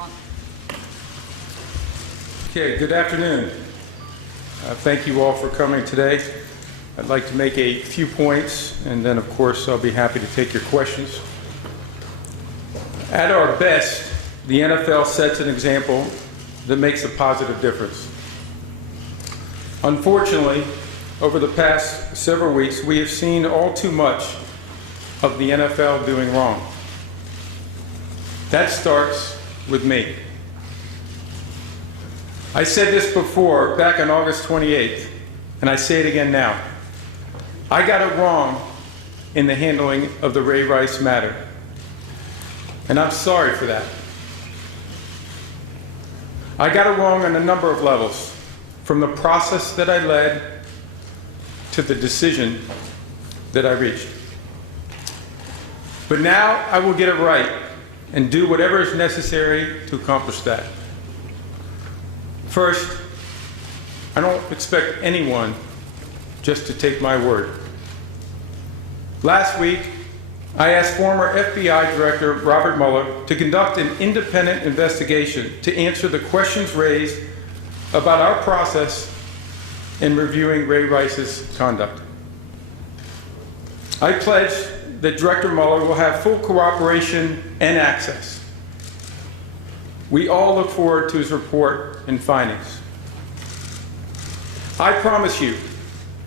front. Okay, good afternoon. Thank you all for coming today. I'd like to make a few points, and then, of course, I'll be happy to take your questions. At our best, the NFL sets an example that makes a positive difference. Unfortunately, over the past several weeks, we have seen all too much of the NFL doing wrong. That starts with me. I said this before, back on August 28th, and I say it again now. I got it wrong in the handling of the Ray Rice matter, and I'm sorry for that. I got it wrong on a number of levels, from the process that I led to the decision that I reached. But now I will get it right and do whatever is necessary to accomplish that. First, I don't expect anyone just to take my word. Last week, I asked former FBI Director Robert Mueller to conduct an independent investigation to answer the questions raised about our process in reviewing Ray Rice's conduct. I pledge that Director Mueller will have full cooperation and access. We all look forward to his report and findings. I promise you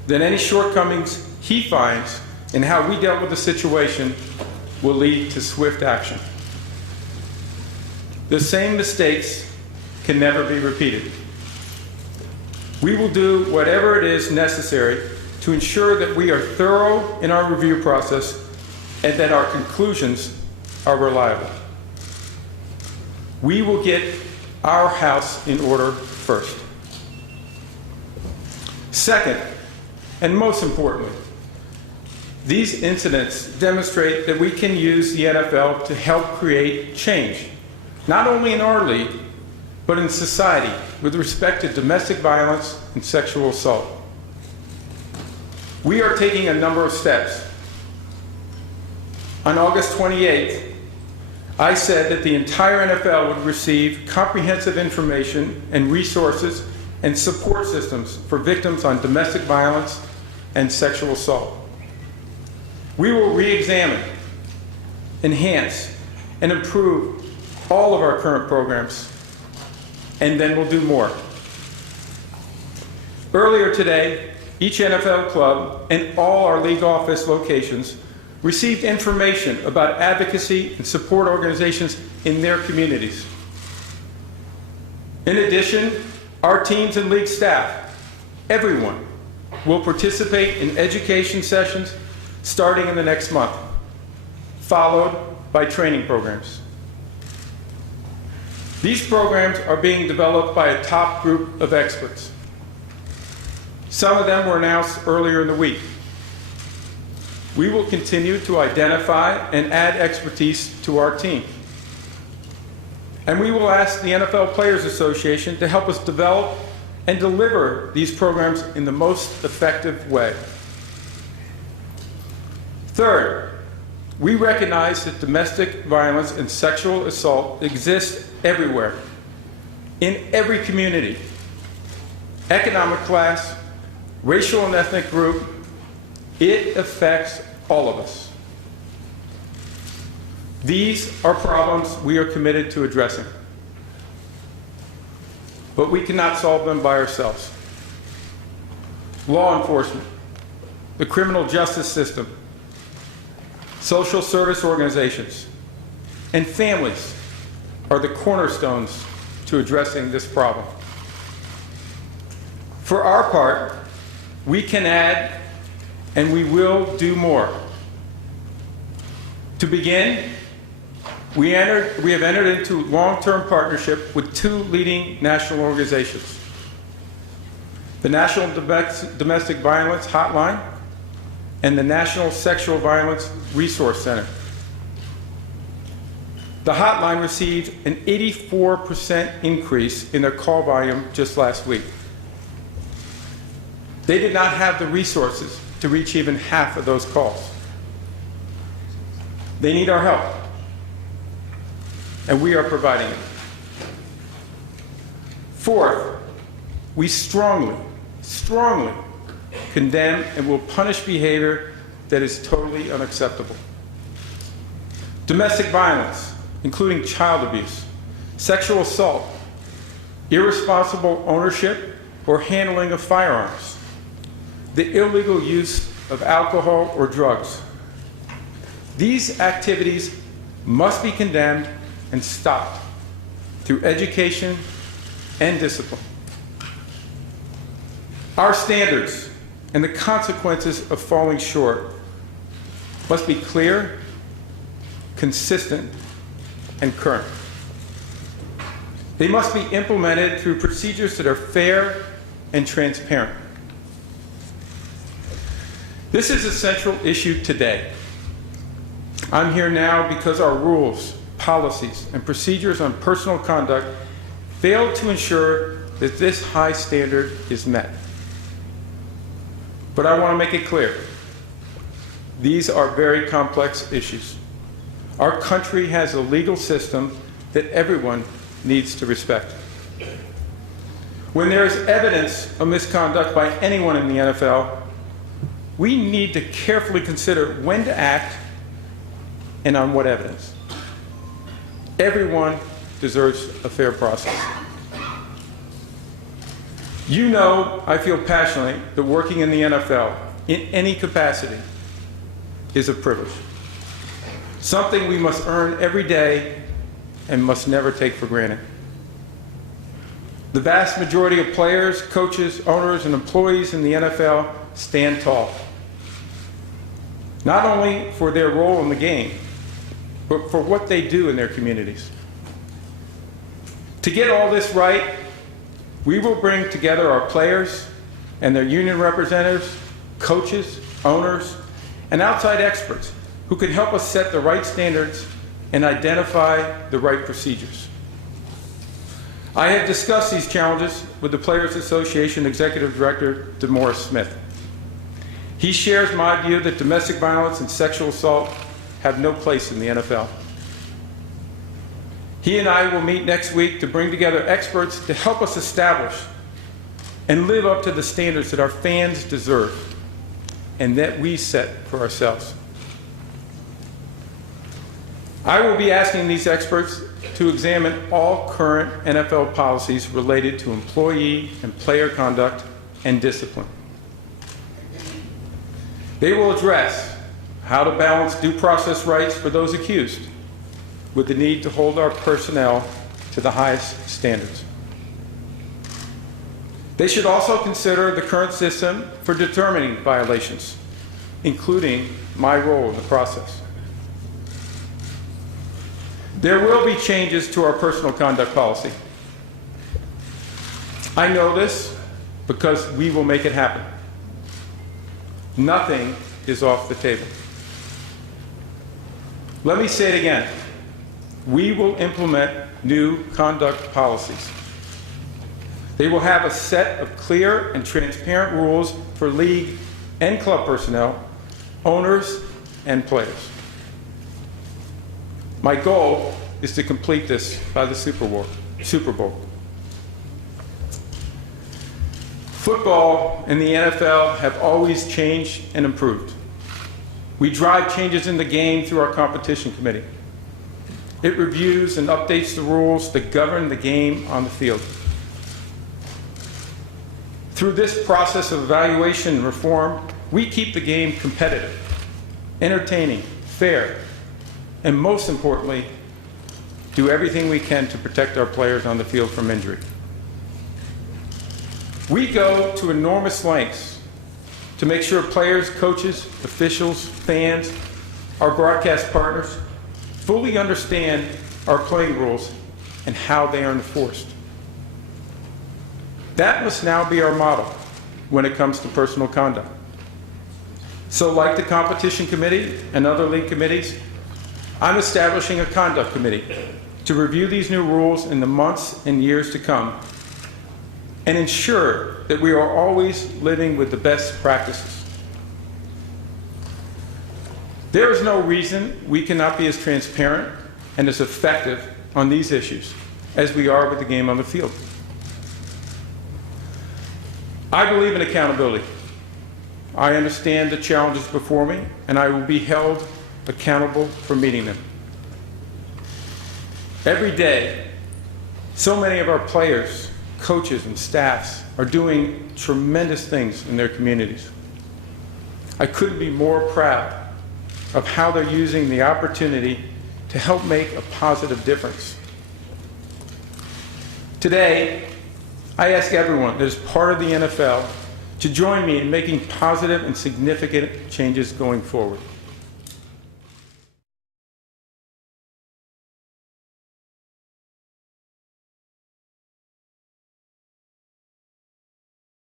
that any shortcomings he finds in how we dealt with the situation will lead to swift action. The same mistakes can never be repeated. We will do whatever it is necessary to ensure that we are thorough in our review process and that our conclusions are reliable. We will get our house in order first. Second, and most importantly, these incidents demonstrate that we can use the NFL to help create change, not only in our league, but in society with respect to domestic violence and sexual assault. We are taking a number of steps. On August 28th, I said that the entire NFL would receive comprehensive information and resources and support systems for victims on domestic violence and sexual assault. We will re-examine, enhance, and improve all of our current programs, and then we'll do more. Earlier today, each NFL club and all our league office locations received information about advocacy and support organizations in their communities. In addition, our teams and league staff, everyone, will participate in education sessions starting in the next month, followed by training programs. These programs are being developed by a top group of experts. Some of them were announced earlier in the week. We will continue to identify and add expertise to our team. And we will ask the NFL Players Association to help us develop and deliver these programs in the most effective way. Third, we recognize that domestic violence and sexual assault exist everywhere, in every community, economic class, racial and ethnic group. It affects all of us. These are problems we are committed to addressing. But we cannot solve them by ourselves. Law enforcement, the criminal justice system, social service organizations, and families are the cornerstones to addressing this problem. For our part, we can add and we will do more. To begin, we have entered into long-term partnership with two leading national organizations, the National Domestic Violence Hotline and the National Sexual Violence Resource Center. The hotline received an 84% increase in their call volume just last week. They did not have the resources to reach even half of those calls. They need our help, and we are providing it. Fourth, we strongly condemn and will punish behavior that is totally unacceptable. Domestic violence, including child abuse, sexual assault, irresponsible ownership or handling of firearms, the illegal use of alcohol or drugs. These activities must be condemned and stopped through education and discipline. Our standards and the consequences of falling short must be clear, consistent, and current. They must be implemented through procedures that are fair and transparent. This is a central issue today. I'm here now because our rules, policies, and procedures on personal conduct fail to ensure that this high standard is met. But I want to make it clear, these are very complex issues. Our country has a legal system that everyone needs to respect. When there is evidence of misconduct by anyone in the NFL, we need to carefully consider when to act and on what evidence. Everyone deserves a fair process. You know I feel passionately that working in the NFL, in any capacity, is a privilege. Something we must earn every day and must never take for granted. The vast majority of players, coaches, owners, and employees in the NFL stand tall, not only for their role in the game, but for what they do in their communities. To get all this right, we will bring together our players and their union representatives, coaches, owners, and outside experts who can help us set the right standards and identify the right procedures. I have discussed these challenges with the Players Association Executive Director, DeMaurice Smith. He shares my view that domestic violence and sexual assault have no place in the NFL. He and I will meet next week to bring together experts to help us establish and live up to the standards that our fans deserve and that we set for ourselves. I will be asking these experts to examine all current NFL policies related to employee and player conduct and discipline. They will address how to balance due process rights for those accused with the need to hold our personnel to the highest standards. They should also consider the current system for determining violations, including my role in the process. There will be changes to our personal conduct policy. I know this because we will make it happen. Nothing is off the table. Let me say it again. We will implement new conduct policies. They will have a set of clear and transparent rules for league and club personnel, owners, and players. My goal is to complete this by the Super Bowl. Football and the NFL have always changed and improved. We drive changes in the game through our competition committee. It reviews and updates the rules that govern the game on the field. Through this process of evaluation and reform, we keep the game competitive, entertaining, fair, and most importantly, do everything we can to protect our players on the field from injury. We go to enormous lengths to make sure players, coaches, officials, fans, our broadcast partners fully understand our playing rules and how they are enforced. That must now be our model when it comes to personal conduct. So like the competition committee and other league committees, I'm establishing a conduct committee to review these new rules in the months and years to come and ensure that we are always living with the best practices. There is no reason we cannot be as transparent and as effective on these issues as we are with the game on the field. I believe in accountability. I understand the challenges before me, and I will be held accountable for meeting them. Every day, so many of our players, coaches, and staffs are doing tremendous things in their communities. I couldn't be more proud of how they're using the opportunity to help make a positive difference. Today, I ask everyone that is part of the NFL to join me in making positive and significant changes going forward.